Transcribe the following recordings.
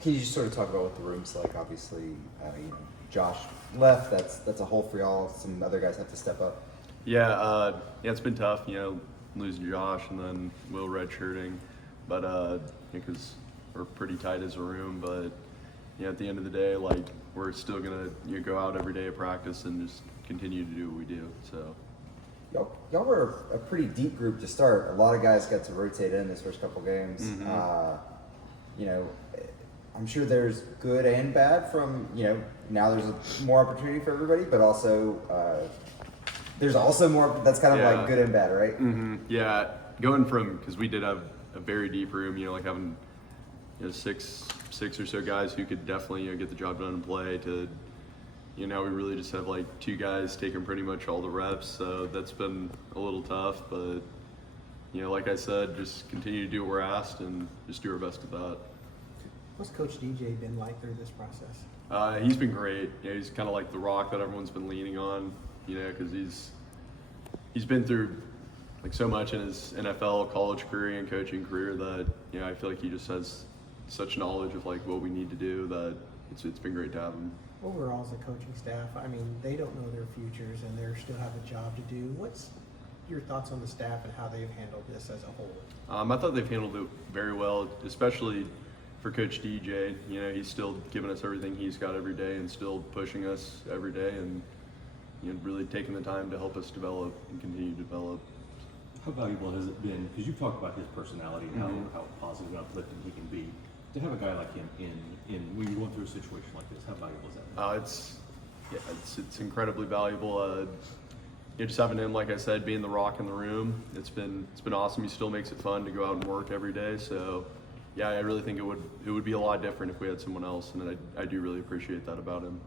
Can you just sort of talk about what the room's like? Obviously, Josh left. That's a hole for y'all. Some other guys have to step up. Yeah, it's been tough, losing Josh and then Will redshirting, but because we're pretty tight as a room. But at the end of the day, like we're still gonna go out every day of practice and just continue to do what we do. So. Y'all were a pretty deep group to start. A lot of guys got to rotate in this first couple games. Mm-hmm. I'm sure there's good and bad from, now there's more opportunity for everybody, but also there's also more that's kind of like good and bad, right? Mm-hmm. Yeah, going from, because we did have a very deep room, like having six or so guys who could definitely get the job done and play to now we really just have like two guys taking pretty much all the reps, so that's been a little tough, but like I said, just continue to do what we're asked and just do our best at that. What's Coach DJ been like through this process? He's been great. He's kind of like the rock that everyone's been leaning on, because he's been through like so much in his NFL, college career, and coaching career that I feel like he just has such knowledge of like what we need to do that it's been great to have him. Overall, as a coaching staff, I mean, they don't know their futures and they still have a job to do. What's your thoughts on the staff and how they've handled this as a whole? I thought they've handled it very well, especially for Coach DJ. He's still giving us everything he's got every day and still pushing us every day and really taking the time to help us develop and continue to develop. How valuable has it been, because you've talked about his personality and how positive and uplifting he can be, to have a guy like him in when you're going through a situation like this? How valuable is that? It's incredibly valuable. Just having him, like I said, being the rock in the room, it's been awesome. He still makes it fun to go out and work every day. So, yeah, I really think it would be a lot different if we had someone else, and I do really appreciate that about him.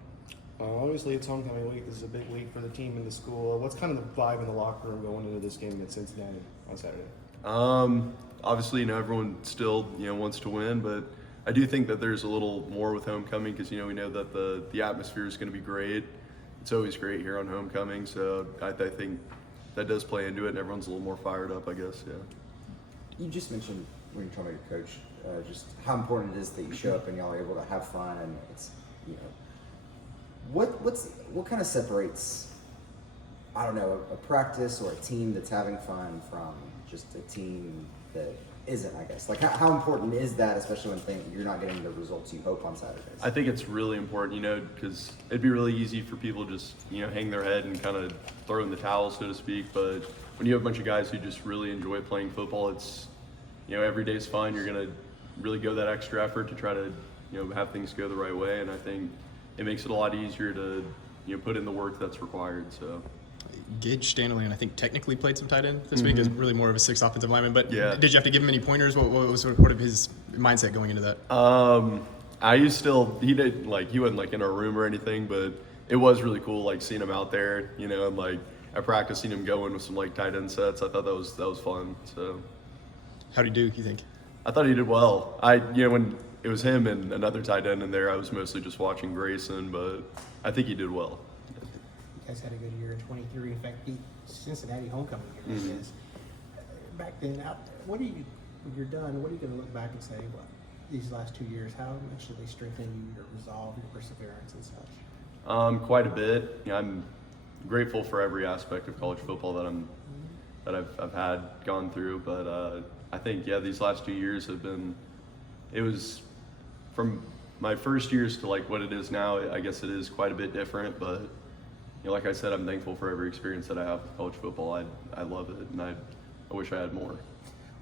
Obviously, it's homecoming week. This is a big week for the team and the school. What's kind of the vibe in the locker room going into this game in Cincinnati on Saturday? Obviously, everyone still wants to win, but I do think that there's a little more with homecoming because we know that the atmosphere is going to be great. It's always great here on homecoming, so I think that does play into it, and everyone's a little more fired up, I guess. Yeah. You just mentioned when you're talking to your coach, just how important it is that you show up and y'all are able to have fun, and it's what kind of separates, I don't know, a practice or a team that's having fun from just a team that isn't, I guess? Like, how important is that, especially when you're not getting the results you hope on Saturdays? I think it's really important, because it'd be really easy for people to just, hang their head and kind of throw in the towel, so to speak. But when you have a bunch of guys who just really enjoy playing football, it's, every day's fun. You're going to really go that extra effort to try to, have things go the right way. And I think it makes it a lot easier to, put in the work that's required. So. Gage Stanley, I think technically played some tight end this week, is really more of a sixth offensive lineman. But yeah. Did you have to give him any pointers? What was sort of his mindset going into that? He did, he wasn't in our room or anything, but it was really cool, seeing him out there, and I practiced seeing him going with some tight end sets. I thought that was fun. So. How'd he do, you think? I thought he did well. When it was him and another tight end in there, I was mostly just watching Grayson, but I think he did well. You guys had a good year in 23. In fact, beat Cincinnati homecoming year. I guess. Back then, when you're done, what are you going to look back and say, well, these last 2 years, how much did they strengthen you, your resolve, your perseverance and such? Quite a bit. I'm grateful for every aspect of college football that I've had gone through, but I think these last 2 years have been. It was from my first years to what it is now. I guess it is quite a bit different, but like I said, I'm thankful for every experience that I have with college football. I love it, and I wish I had more.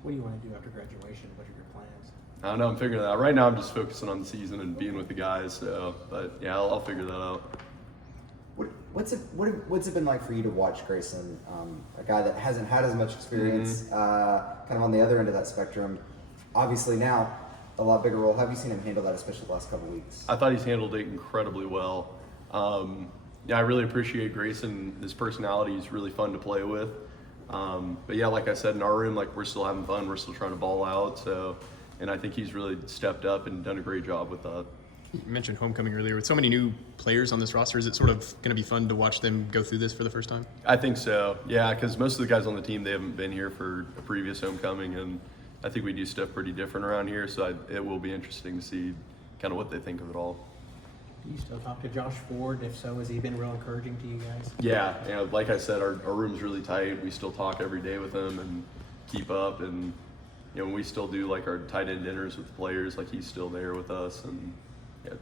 What do you want to do after graduation? What are your plans? I don't know. I'm figuring that out. Right now, I'm just focusing on the season and being with the guys. So, but yeah, I'll figure that out. What's it been like for you to watch Grayson, a guy that hasn't had as much experience, kind of on the other end of that spectrum? Obviously now, a lot bigger role. How have you seen him handle that, especially the last couple of weeks? I thought he's handled it incredibly well. I really appreciate Grayson. His personality is really fun to play with. But yeah, like I said, in our room, we're still having fun. We're still trying to ball out. So, and I think he's really stepped up and done a great job with that. You mentioned homecoming earlier. With so many new players on this roster, is it sort of going to be fun to watch them go through this for the first time? I think so. Yeah, because most of the guys on the team, they haven't been here for a previous homecoming, and I think we do stuff pretty different around here. So it will be interesting to see, kind of what they think of it all. Do you still talk to Josh Ford? If so, has he been real encouraging to you guys? Yeah, you know, like I said, our room's really tight. We still talk every day with him and keep up, and you know, we still do like our tight end dinners with the players. Like he's still there with us, and yeah,